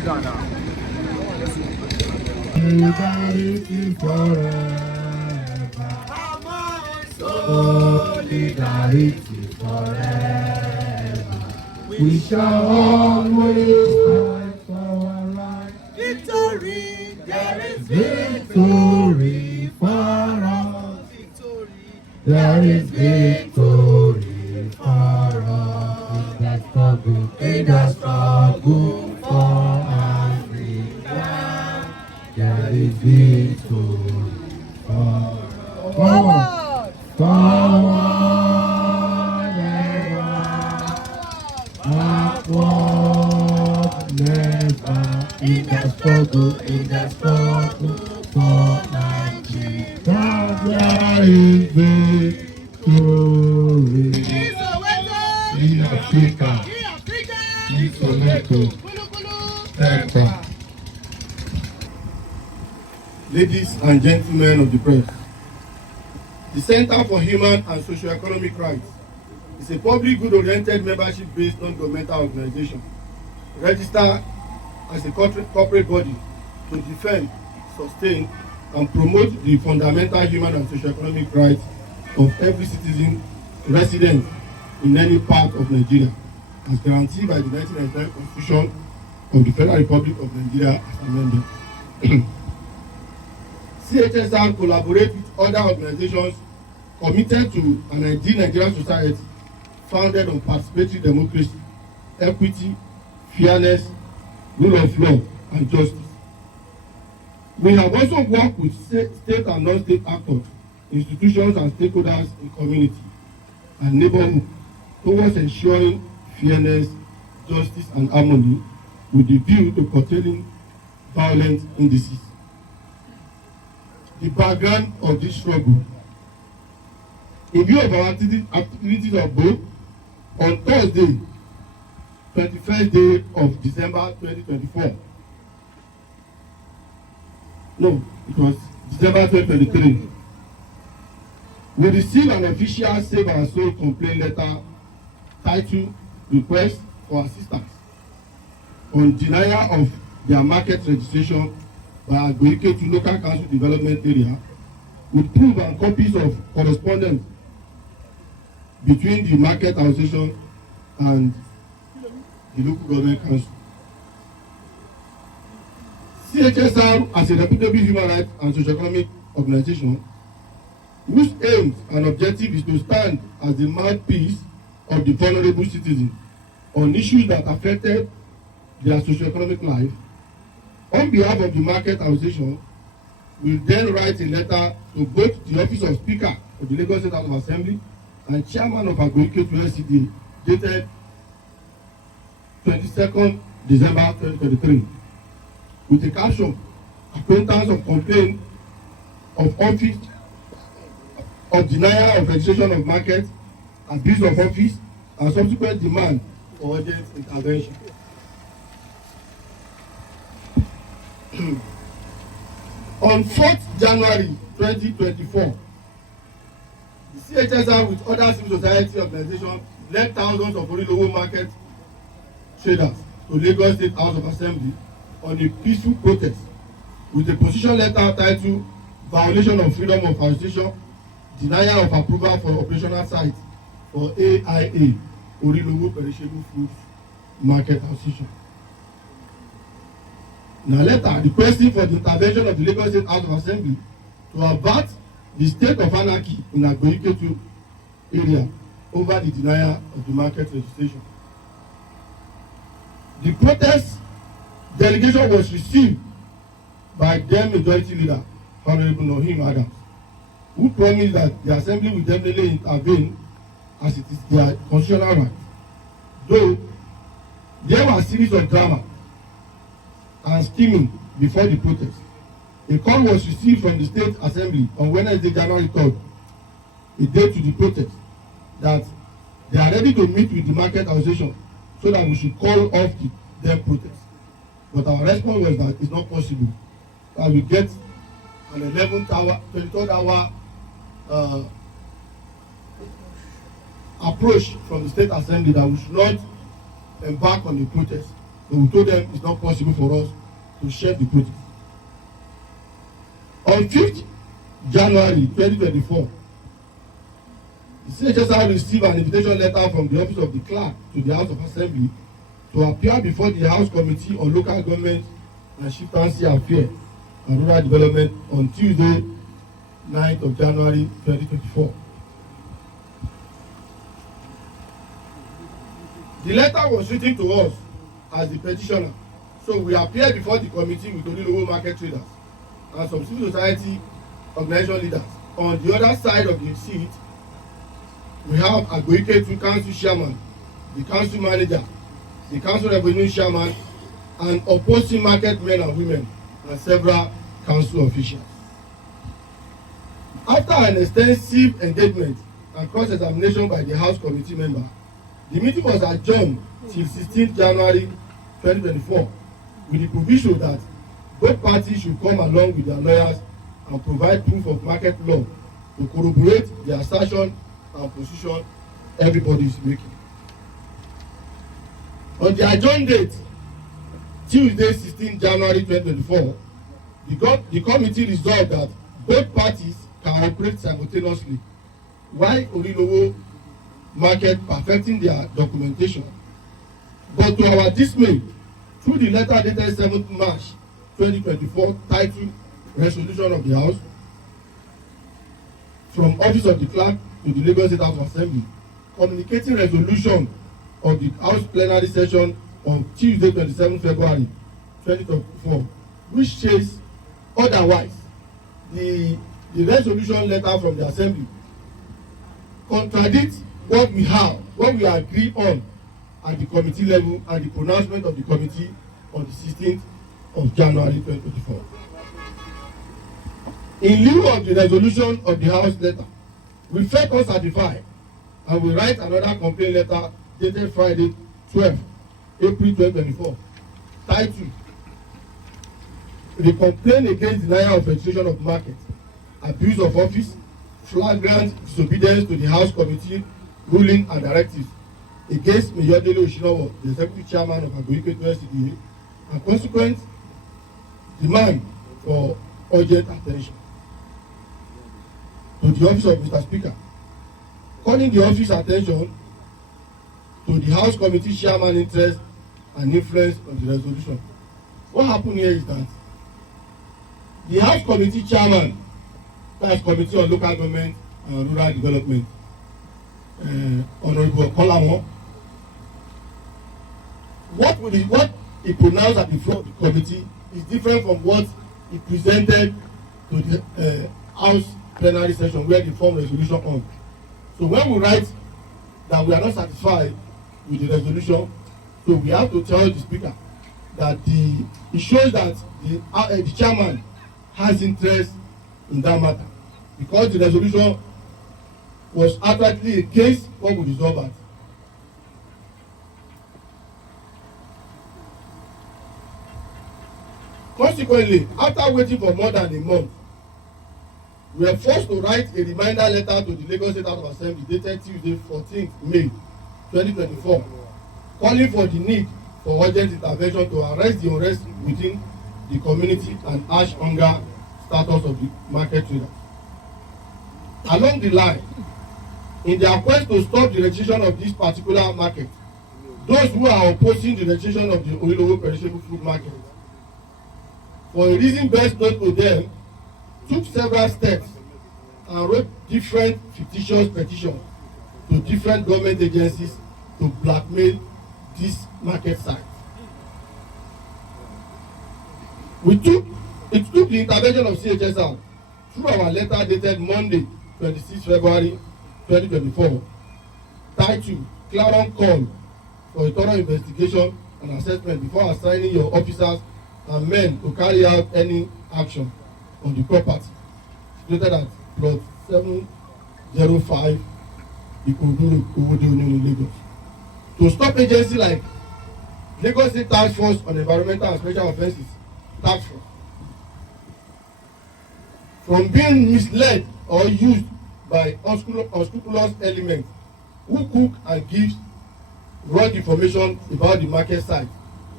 Solidarity forever. Solidarity forever. We shall always fight for our right. Victory, there is Victory for us. There is victory for us. In the struggle for Africa, there is victory for us. Forward! Forward ever. Backward never. In the struggle for Nigeria, there is victory. In Africa, in Soweto, Tempa. Ladies and gentlemen of the press, the Center for Human and Socio-Economic Rights is a public good-oriented membership-based non-governmental organization registered as a corporate body to defend, sustain, and promote the fundamental human and socio-economic rights of every citizen resident in any part of Nigeria, as guaranteed by the 1999 Constitution of the Federal Republic of Nigeria as amended. CHSR collaborates with other organizations committed to an ideal Nigerian society founded on participatory democracy, equity, fairness, rule of law, and justice. We have also worked with state and non-state actors, institutions, and stakeholders in community and neighborhood towards ensuring fairness, justice, and harmony with the view to curtailing violent indices. The background of this struggle. In view of our activities of both, on Thursday, 21st day of December 2024. No, it was December 2023. We received an official Save Our Soul complaint letter titled Request for Assistance on denial of their market registration by Agboyi-Ketu Local Council Development Area with proof and copies of correspondence between the market association and the local government council. CHSR, as a reputable human rights and socio-economic organization, whose aims and objective is to stand as the mouthpiece of the vulnerable citizen on issues that affected their socio-economic life, on behalf of the market association, will then write a letter to both the office of Speaker of the Lagos State House of Assembly and Chairman of Agboyi-Ketu LCD, dated 22nd December 2023, with a caption, acquaintance of complaint of office of denial of registration of market, abuse of office, and subsequent demand for urgent intervention. On 4th January 2024, the CHSR with other civil society organizations led thousands of Orilowo market traders to Lagos State House of Assembly on a peaceful protest with a position letter titled Violation of Freedom of Association, Denial of Approval for Operational Site for AIA, Orilowo Perishable Foods Market Association. Now letter requesting for the intervention of the Lagos State House of Assembly to avert the state of anarchy in Agboyi-Ketu area over the denial of the market registration. The protest delegation was received by then majority leader, Honorable Nohim Adams, who promised that the assembly will definitely intervene as it is their constitutional right. Though there was a series of drama and scheming before the protest. A call was received from the State Assembly on Wednesday, January 3rd, a date to the protest, that they are ready to meet with the market association so that we should call off the protest. But our response was that it's not possible. That we get an 11th hour, 23rd hour approach from the State Assembly that we should not embark on the protest So we told them it's not possible for us to share the project. On 5th January 2024, the CHSR received an invitation letter from the office of the clerk to the House of Assembly to appear before the House Committee on Local Government and Chieftaincy Affairs and Rural Development on Tuesday, 9th of January 2024. The letter was written to us as the petitioner, so we appeared before the committee with Onilowo market traders and some civil society organization leaders. On the other side of the seat, we have Agboyi-Ketu council chairman, the council manager, the council revenue chairman, and opposing market men and women, and several council officials. After an extensive engagement and cross-examination by the House Committee member, the meeting was adjourned till 16th January 2024 with the provision that both parties should come along with their lawyers and provide proof of market law to corroborate the assertion and position everybody is making. On the adjourned date, Tuesday, 16 January 2024, the committee resolved that both parties can operate simultaneously while Onilowo market perfecting their documentation. But to our dismay, through the letter dated 7th March 2024 titled Resolution of the House, from Office of the Clerk to the Lagos State House of Assembly, communicating resolution of the House plenary session on Tuesday, 27 February 2024, which says otherwise, the resolution letter from the Assembly contradicts what we agree on at the committee level and the pronouncement of the committee on the 16th of January 2024. In lieu of the resolution of the House letter, we felt unsatisfied and we write another complaint letter dated Friday, 12 April 2024, titled The Complaint Against Denial of Registration of Market, Abuse of Office, Flagrant Disobedience to the House Committee Ruling and Directives against Mayor Dele Oshinowo, the Executive Chairman of Agboyi-Ketu SCDA, and consequent demand for urgent attention. To the office of Mr. Speaker, calling the office attention to the House Committee Chairman interest and influence of the resolution. What happened here is that the House Committee Chairman, that's Committee on Local Government and Rural Development, Honorable Kolawon, what he pronounced at the floor of the committee is different from what he presented to the House plenary session where the form resolution on. So when we write that we are not satisfied with the resolution, so we have to tell the speaker that it shows that the chairman has interest in that matter because the resolution was outrightly against what we resolve at. Consequently, after waiting for more than a month, we were forced to write a reminder letter to the Lagos State House of Assembly dated Tuesday, 14th May 2024, calling for the need for urgent intervention to arrest the unrest within the community and ash hunger status of the market traders. Along the line, in their quest to stop the registration of this particular market, those who are opposing the registration of the Onilowo perishable food market, for a reason best known to them, took several steps and wrote different fictitious petitions to different government agencies to blackmail this market site. It took the intervention of CHSR through our letter dated Monday, 26 February 2024, titled Clarion Call for a thorough investigation and assessment before assigning your officers and men to carry out any action on the property situated at plot 705 Ikorodu Owode Oniru, Lagos. To stop agency like Lagos State Task Force on Environmental and Special Offences, Task Force, from being misled or used by unscrupulous elements who cook and give wrong information about the market site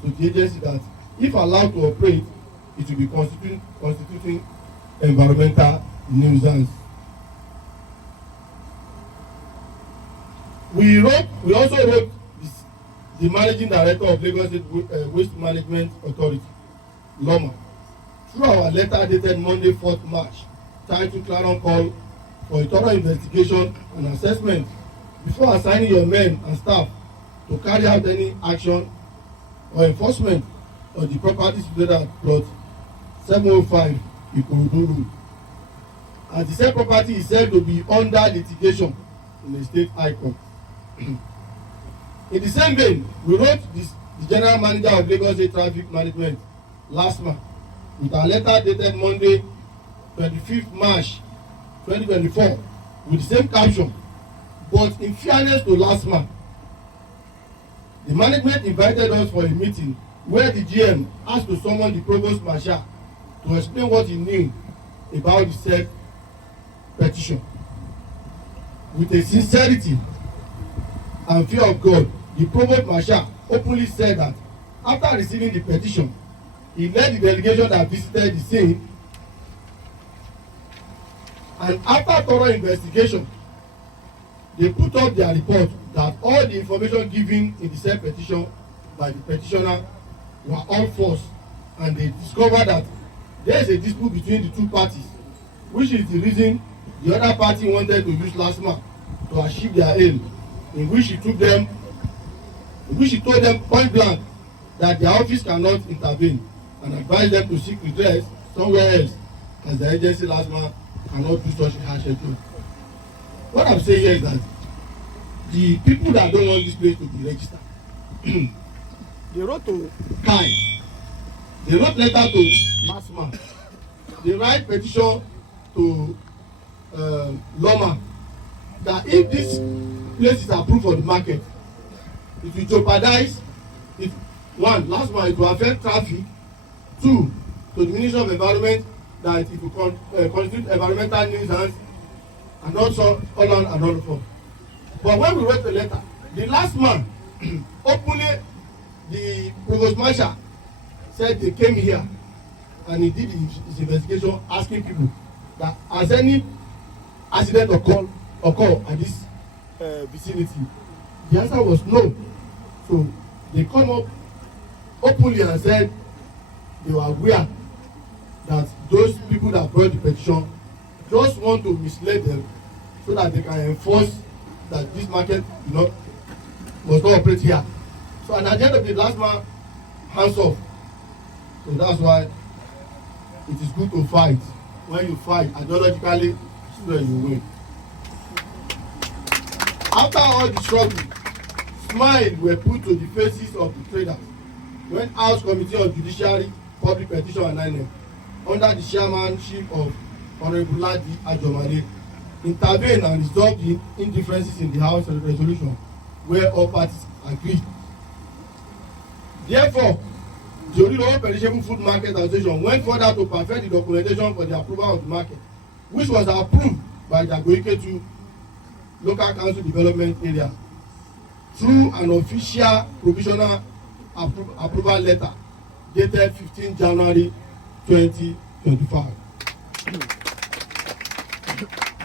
to the agency that if allowed to operate, it will be constituting environmental nuisance. We also wrote the managing director of Lagos State Waste Management Authority, LOMA, through our letter dated Monday, 4th March, titled Clarion Call for a thorough investigation and assessment before assigning your men and staff to carry out any action or enforcement of the property situated at plot 705 Ikorodu Road. As the said property is said to be under litigation in the state high court. In the same vein, we wrote the general manager of Lagos State Traffic Management last month with our letter dated Monday, 25th March 2024 with the same caption. But in fairness to last month, the management invited us for a meeting where the GM asked to summon the provost marshal to explain what he knew about the said petition. With a sincerity and fear of God, the provost marshal openly said that after receiving the petition, he led the delegation that visited the scene, and after thorough investigation, they put up their report that all the information given in the said petition by the petitioner were all false, and they discovered that there is a dispute between the two parties, which is the reason the other party wanted to use last month to achieve their aim, in which he told them point blank that their office cannot intervene and advised them to seek redress somewhere else, as the agency last month cannot do such a harsh job. What I'm saying here is that the people that don't want this place to be registered, they wrote to Kai, they wrote letter to Masma, they write petition to Loma, that if this place is approved for the market, it will jeopardize it. One, last one, it will affect traffic. Two, to the Ministry of Environment, that it will constitute environmental nuisance, and also all on and all forth. But when we wrote the letter, the last man openly, the provost marshal said they came here and he did his investigation, asking people that has any accident occur at this vicinity. The answer was no. So they come up openly and said they were aware that those people that brought the petition just want to mislead them so that they can enforce that this market must not operate here. So and at the end of the last man hands off. So that's why it is good to fight. When you fight ideologically, so you win. After all the struggle, smiles were put to the faces of the traders when House Committee on Judiciary, Public Petition and INEC, under the chairmanship of Honorable Ladi Ajomale, intervened and resolved the indifferences in the House resolution where all parties agreed. Therefore, the Oriolo Perishable Food Market Association went further to perfect the documentation for the approval of the market, which was approved by the Agboyi-Ketu Local Council Development Area through an official provisional approval letter dated 15 January 2025.